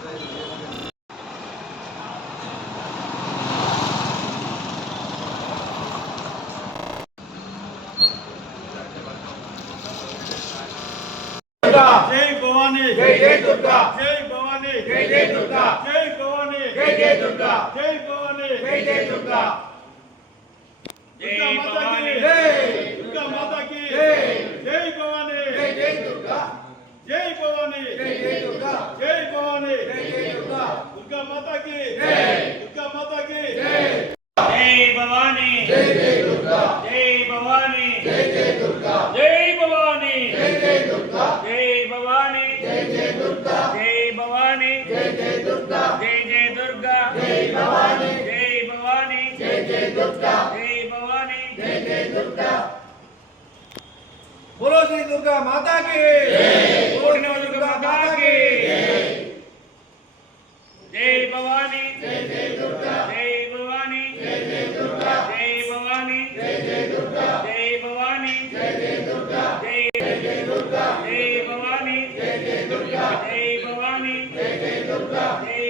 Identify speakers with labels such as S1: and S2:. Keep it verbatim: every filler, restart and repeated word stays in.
S1: जय भवानी
S2: जय जय दुर्गा
S1: जय भवानी
S2: जय जय दुर्गा
S1: जय भवानी
S2: जय जय दुर्गा
S1: जय भवानी
S2: जय जय दुर्गा
S1: दुर्गा माता की
S2: जय
S1: दुर्गा माता की
S2: जय
S1: जय भवानी
S2: जय जय दुर्गा
S1: जय भवानी
S2: जय जय दुर्गा
S1: जय भवानी
S2: जय जय दुर्गा
S1: दुर्गा माता की
S2: जय
S1: दुर्गा माता की
S2: जय
S1: जय भवानी
S2: जय जय दुर्गा
S1: जय भवानी
S2: जय जय दुर्गा
S1: जय भवानी
S2: जय जय दुर्गा
S1: जय भवानी
S2: जय जय दुर्गा
S1: जय भवानी
S2: जय जय दुर्गा
S1: जय जय दुर्गा
S2: जय भवानी
S1: जय भवानी
S2: जय जय दुर्गा
S1: जय भवानी
S2: जय जय दुर्गा बोलो श्री दुर्गा माता की
S1: बोलो दुर्गा माता की जय भवानी
S2: जय जय दुर्गा
S1: जय भवानी
S2: जय जय दुर्गा
S1: जय भवानी
S2: जय जय दुर्गा
S1: जय भवानी
S2: जय जय दुर्गा
S1: जय
S2: जय जय दुर्गा
S1: जय भवानी
S2: जय जय दुर्गा
S1: जय भवानी
S2: जय जय दुर्गा
S1: जय